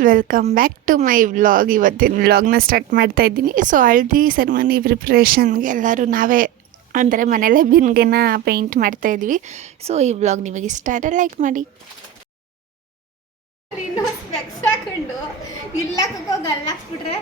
All welcome back to my vlog. ಇವತ್ತಿನ ವ್ಲಾಗ್ನ start ಮಾಡ್ತಾ ಇದ್ದೀನಿ. ಸೊ ಹಳದಿ ಸೆರೆಮನಿ ಪ್ರಿಪ್ರೇಷನ್ಗೆ ಎಲ್ಲರೂ ನಾವೇ ಅಂದರೆ ಮನೆಯಲ್ಲೇ ಬಿನ್ಗೆನ ಪೇಂಟ್ ಮಾಡ್ತಾಯಿದ್ವಿ. ಸೊ ಈ ವ್ಲಾಗ್ ನಿಮಗೆ ಇಷ್ಟ ಆದರೆ ಲೈಕ್ ಮಾಡಿ. ಹಾಕೊಂಡು ಇಲ್ಲ ಗಲ್ಲಾಕ್ಬಿಟ್ರೆ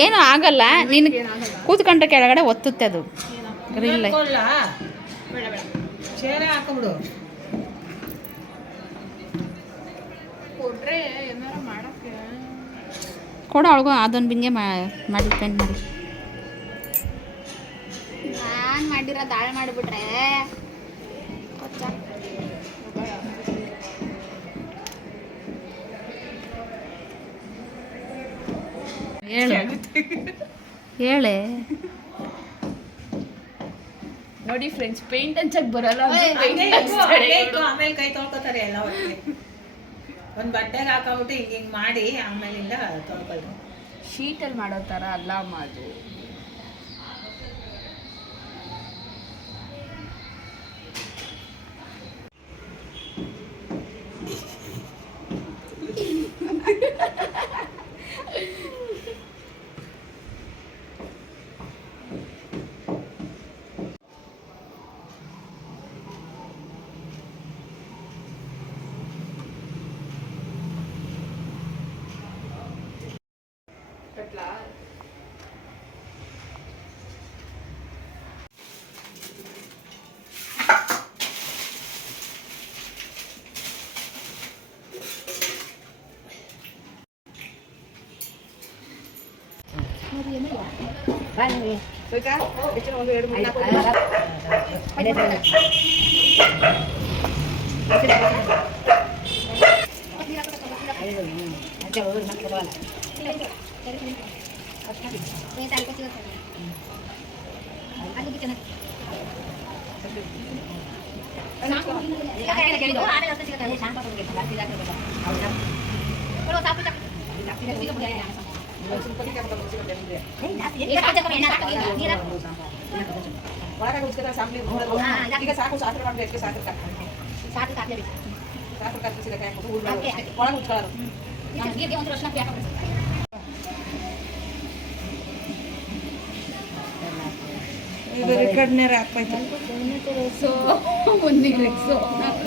ಏನು ಆಗಲ್ಲ. ನೀನು ಕೂತ್ಕೊಂಡ್ರೆ ಕೆಳಗಡೆ ಒತ್ತುತ್ತೆ ಅದು. ಹಾಕೊಂಬಿಡು. ಕೊಡ ಅವಳಿಗೂ ಅದೊಂದು ಬಿಂಗೆ ಮಾಡಿ ಪೇಂಟ್ ಮಾಡಿ. ನಾನು ಮಾಡಿರೋ ದಾಳ ಮಾಡಿಬಿಟ್ರೆ ಹೇಳೆ ನೋಡಿ ಫ್ರೆಂಡ್ಸ್, ಪೇಂಟ್ ಹಂಚಕ್ ಬರಲ್ಲ. ಆಮೇಲೆ ಕೈ ತೊಳ್ಕೊತಾರೆ ಎಲ್ಲ ಒಟ್ಟಿಗೆ. ಒಂದು ಬಟ್ಟೆಗೆ ಹಾಕೊಂಬಿಟ್ಟು ಹಿಂಗೆ ಮಾಡಿ ಆಮೇಲಿಂದ ತೊಳ್ಕೊಳ್ತಾರೆ. ಶೀಟಲ್ಲಿ ಮಾಡೋ ಥರ ಅಲ್ಲ ಅದು.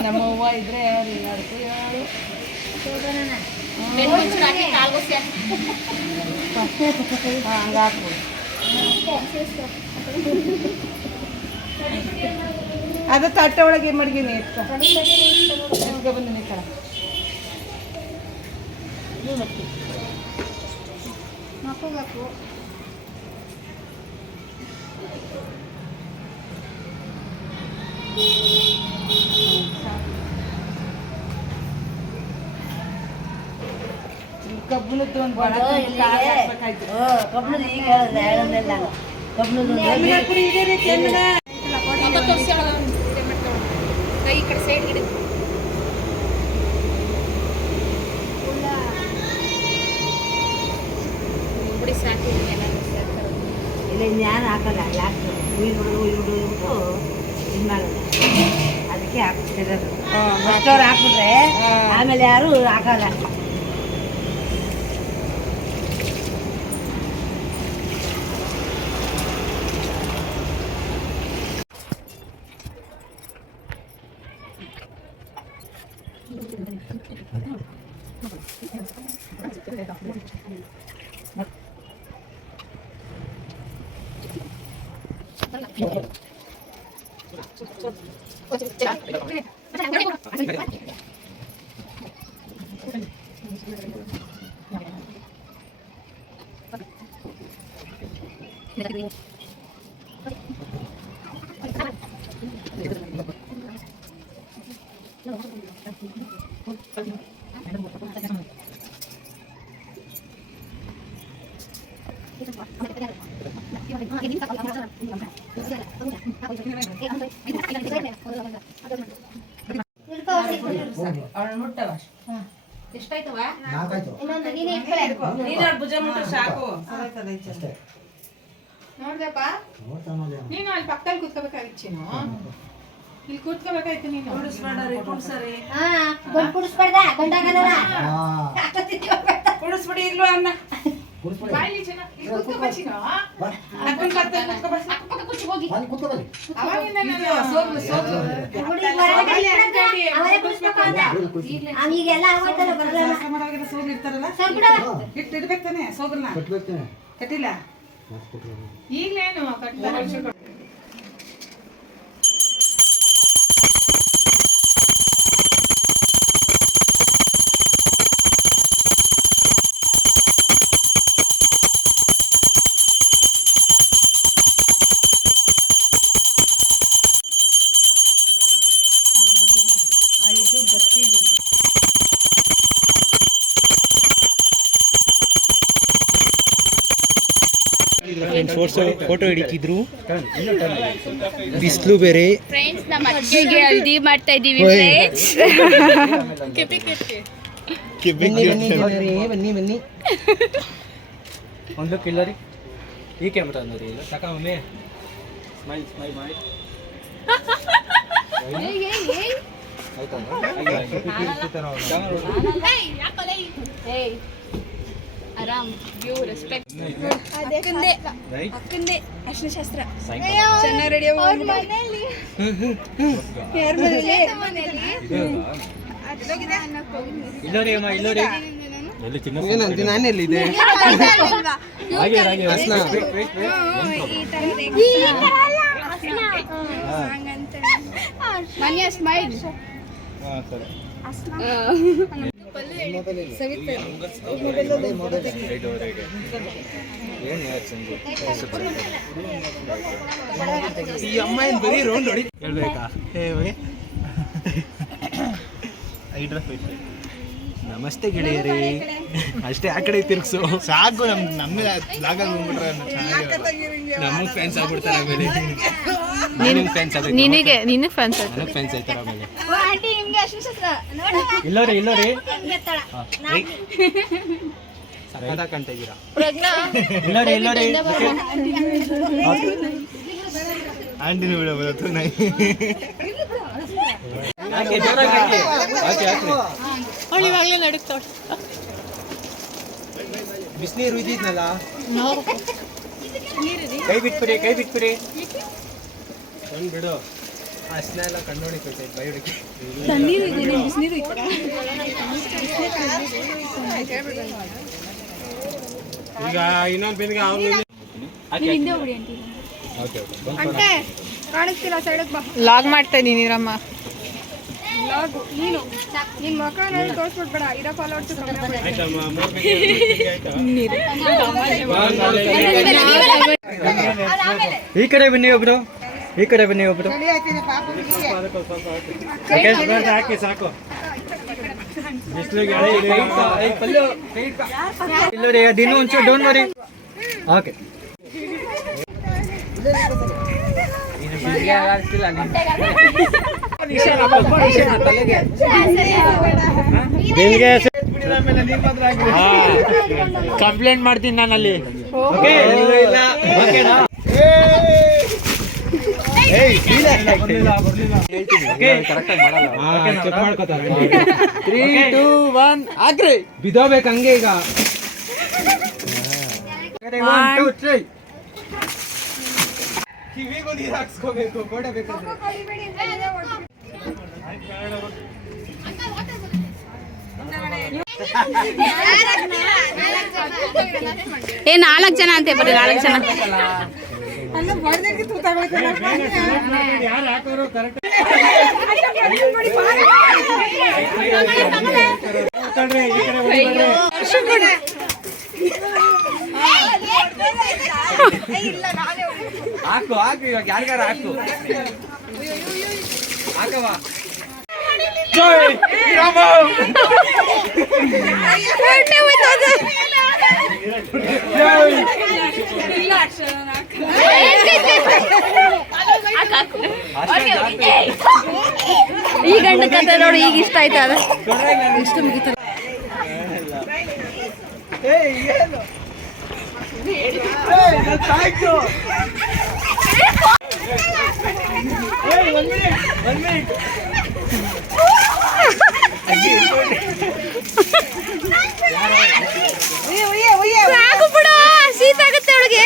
ನಮ್ಮವ್ವ ಇದ್ರೆ ಅದು ತಟ್ಟೆ ಒಳಗೆ ಮಡಗಿನಿ ಬಂದಿನಿ ಕಡ ಮಕ್ಕಳು ಕಬ್ಬಣದ್ದು ಒಂದು ಕಬ್ಬಣದ ಈಗ ಹೇಳೋದೆಲ್ಲ ಕಬ್ಬಣದ ಕೈ ಈ ಕಡೆ ಸೈಡ್ ಹಿಡಿದು ಬಿಡಿ ಸಾಕು. ಇಲ್ಲ ಇನ್ಯಾರು ಹಾಕಲ್ಲ. ಲಾಸ್ಟ್ ಉಯ್ಬಿಡು ಇದು ಮಾಡೋದು. ಅದಕ್ಕೆ ಹಾಕ್ತಿರೋದು. ಫಸ್ಟವ್ರು ಹಾಕ್ಬಿಟ್ರೆ ಆಮೇಲೆ ಯಾರು ಹಾಕಲ್ಲ. ಭುಜ ಮುಟ್ಟ ಸಾಕು. ನೋಡ್ದಪ್ಪ, ನೀನು ಅಲ್ಲಿ ಪಕ್ಕದಲ್ಲಿ ಕೂತ್ಕೋಬೇಕಾಗಿತ್ತು. ಇಲ್ಲಿ ಕೂತ್ಕೋಬೇಕಾಯ್ತು ನೀನು. ಕುಡಿಸ್ಬಿಡಿ ಇಲ್ವಾ ಅನ್ನ ಬಾಯ್ಲಿ ಚೆನ್ನಾಗಿ ಇಲ್ಲಿ ಕೂತ್ಕೋಬಾ ಚಿನ್ನ. ಅಕ್ಕನ್ ಕರ್ತವ್ಯ ಕೂತ್ಕೋಬಾ. ಅಕ್ಕ ಕುಚ್ಚಿ ಹೋಗಿ ಅವಾಗಿಂದ ನಾನು ಸೋಗ್ಲು. ಈಗೆಲ್ಲ ಆಗೋಯ್ತಲ್ಲ ಬರಲ್ಲ. ಕೆಲಸ ಮಾಡೋವಾಗ ಸೋಗ್ಲು ಇರ್ತಾರಲ್ಲ, ಇಡ್ಬೇಕು ತಾನೆ ಸೋಗ್ಲನ್ನ. ಕಟ್ಟಿಲ್ಲ ಈಗಲೇನು ಕಟ್ಟ. ಫೋಟೋ ಹಿಡಿತಿದ್ರು. ಬಿಸಿಲು ಬೇರೆ. ಫ್ರೆಂಡ್ಸ್ ನಮ್ಮ ಅತ್ತಿಗೆಗೆ ಹಲ್ದಿ ಮಾಡ್ತಾ ಇದೀವಿ ಫ್ರೆಂಡ್ಸ್. ಬನ್ನಿ ಒಂದು ಕಿಲ್ಲರಿ ಈ ಕ್ಯಾಮ್ರಾ ನೋಡಿ ಇಲ್ಲ ತಕ ಮಮ್ಮಿ ಸ್ಮೈಲ್ ಮಾಡಿ ಆರಾಮ್ ಯು ರೆಸ್ಪೆಕ್ಟ್ ಅಕ್ಕಂದೆ ಅರ್ಶಿನ ಶಾಸ್ತ್ರ ಚೆನ್ನಾಗಿ ರೆಡಿ ಇಲ್ಲೋರಿ ಅಮ್ಮ ಇಲ್ಲೋರಿ ಏನಂತ ನಾನೆಲ್ಲಿದೆ ಮನ್ಯ ಸ್ಮೈಲ್ ಈ ಅಮ್ಮ ಏನ್ ಬರೀ ರೌಂಡ್ ಹೊಡಿ ಹೇಳ್ಬೇಕಾ? ನಮಸ್ತೆ ಗೆಳೆಯರೇ. ಅಷ್ಟೇ ಆ ಕಡೆ ತಿರ್ಗ್ಸು ಸಾಕು. ನಮಗೆ ಫ್ಯಾನ್ಸ್ ಆಗ್ಬಿಡ್ತಾರೆ ಆಮೇಲೆ. ನಿನಗೆ ಫ್ಯಾನ್ಸ್ ನನಗೆ ಫ್ಯಾನ್ಸ್ ಆಯ್ತಾರೆ ಆಮೇಲೆ. ಆಂಟಿ ನಿಮ್ಗೆ ಅರ್ಶಿನ ಶಾಸ್ತ್ರ ಇಲ್ಲೋರಿ ಸಕದ ಕಂಟಿದ್ದೀರಾ. ಇಲ್ಲೋರಿ ಆಂಟಿನ ಬಿಡಬಹುದು ನೈ. ಬಿಸಿನೀರು ಇದ್ದಿದ್ನಲ್ಲ, ಕೈ ಬಿಟ್ಬಿಡಿ ಒಂದು ಬಿಡು. ಅಷ್ಟನ್ನ ಎಲ್ಲ ಕಣ್ಣೋಡಿಕೊಟ್ಟೆ ಬೈ ಹುಡುಕಿ. ಈಗ ಇನ್ನೊಂದು ಬೆನ್ಗೆ ಕಾಣಿಸ್ತಿಲ್ಲ ಸೈಡಕ್ಕೆ ಬಾ. ಲಾಗ್ ಮಾಡ್ತಾ ಇದೀನಿ ರಮ್ಮ. ನೀನು ನಿನ್ ಮಕ್ಕಳನ್ನ ತೋರಿಸ್ಬಿಡ್ಬೇಡ. ಇರೋ ಫಾಲೋವರ್ಸ್ ಈ ಕಡೆ ಬನ್ನಿ ಒಬ್ರು. ಹಾಕಿ ಸಾಕು. ಇಲ್ಲರಿ ಅದಿನ್ನೂ ಒಂಚೂರು ಡೌನ್ ಮಾಡಿ. ಓಕೆ ಕಂಪ್ಲೇಂಟ್ ಮಾಡ್ತೀನಿ ನಾನು ಅಲ್ಲಿ. ಬಿದೋಬೇಕು ಹಂಗೆ ಈಗ. ಕಿವಿಗೂ ನೀರು ಹಾಕ್ಸ್ಕೋಬೇಕು ಗೋಡೆ ಬೇಕಾದ್ರೆ. ಏ 4 ಜನ ಅಂತೆ ಬರ್ರಿ. 4 ಜನ ಹಾಕು ಇವಾಗ ಯಾರಿಗಾರ ಹಾಕು. ಹಾಕವ. ಈ ಗಂಡ ಕತೆ ನೋಡಿ ಈಗ ಇಷ್ಟ ಆಯ್ತಾ? ಅದ ಇಷ್ಟು ಮುಗಿತು. 1 minute. ಸಾಕು ಬಿಡು ಶೀತ ಆಗುತ್ತೆ ಅವಳಿಗೆ.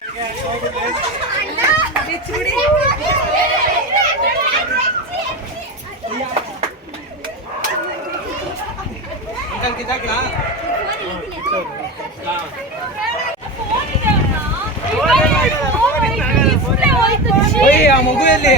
ಅಂಕಲ್ ಕಿತ್ತಾಕ್ಲಾ? ಓಯ್ ಆ ಮಗು ಎಲ್ಲಿ?